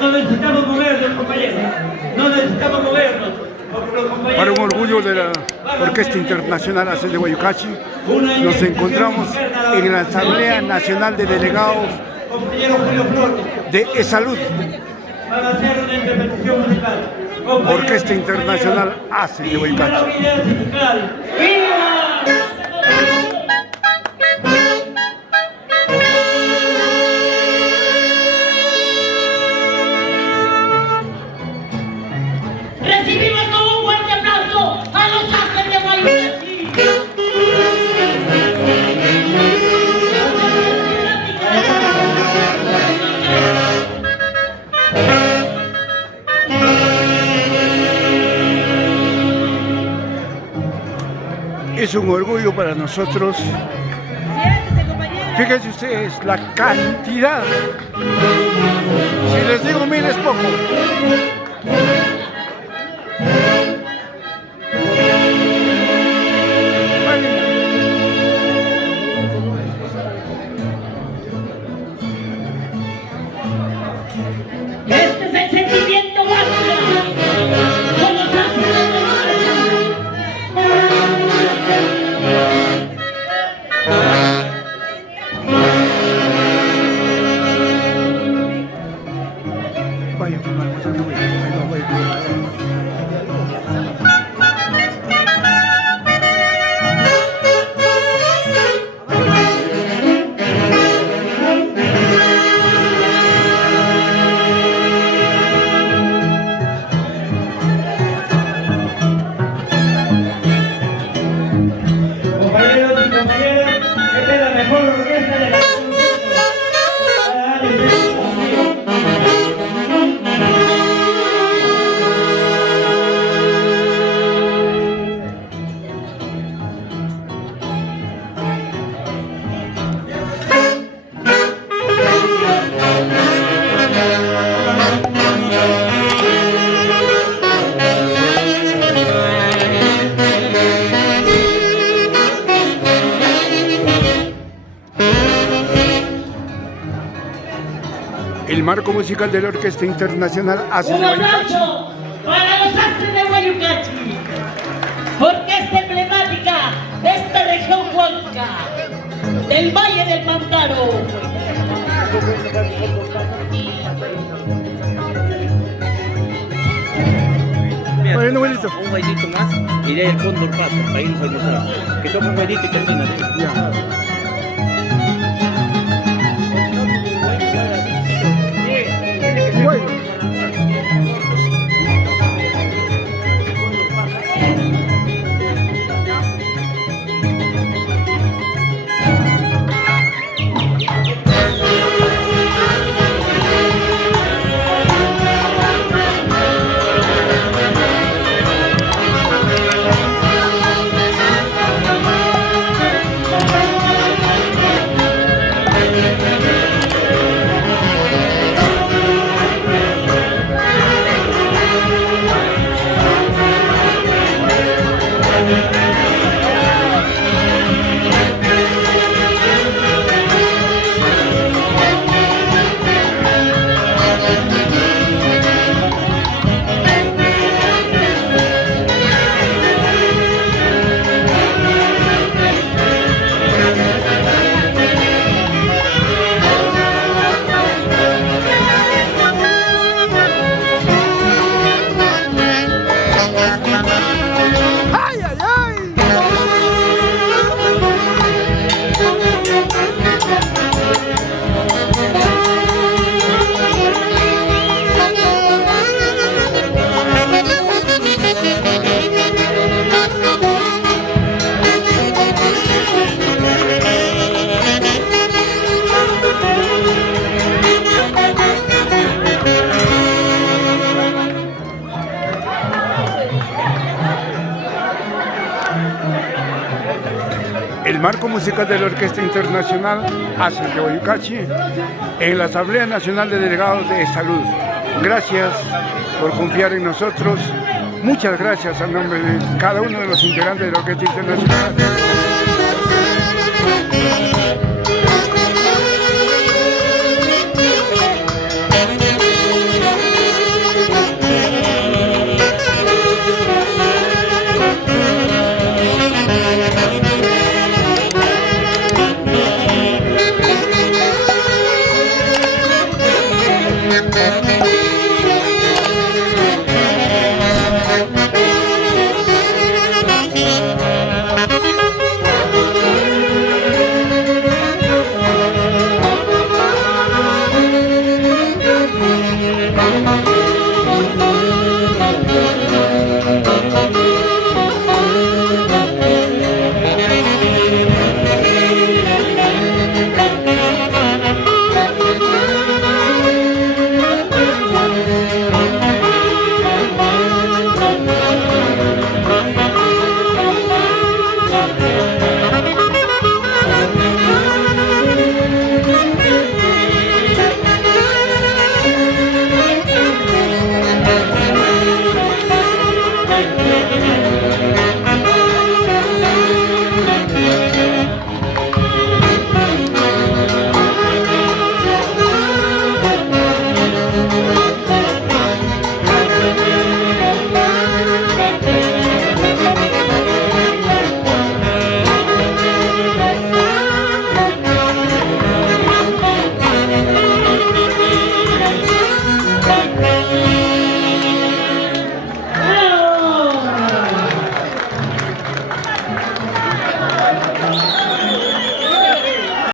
no necesitamos movernos, compañeros. No necesitamos movernos. Para un orgullo de la Orquesta Internacional ACE de Guayucachi, nos encontramos en la Asamblea Nacional de Delegados de E-Salud. Van a hacer una interpretación musical. Orquesta Internacional ACE de Guayucachi. Recibimos con un fuerte aplauso a los Aces de Guayucachi. Es un orgullo para nosotros. Fíjense ustedes la cantidad. Si les digo 1000 es poco. Este es el sentimiento básico con los Aces de Vaya, Compañeros y compañeras, esta es la mejor orquesta de la el marco musical de la Orquesta Internacional ACE de Un Guayucachi. aplauso para los Aces de Guayucachi, orquesta emblemática de esta región huanca, del Valle del Pantano. Bueno, buenito. Un bailito más y de ahí el cóndor pasa para irnos a almorzar. Que toca un bailito y termina. Ya. Bueno. el marco musical de la Orquesta Internacional ACE de Guayucachi en la Asamblea Nacional de Delegados de Salud. Gracias por confiar en nosotros. Muchas gracias a nombre de cada uno de los integrantes de la Orquesta Internacional.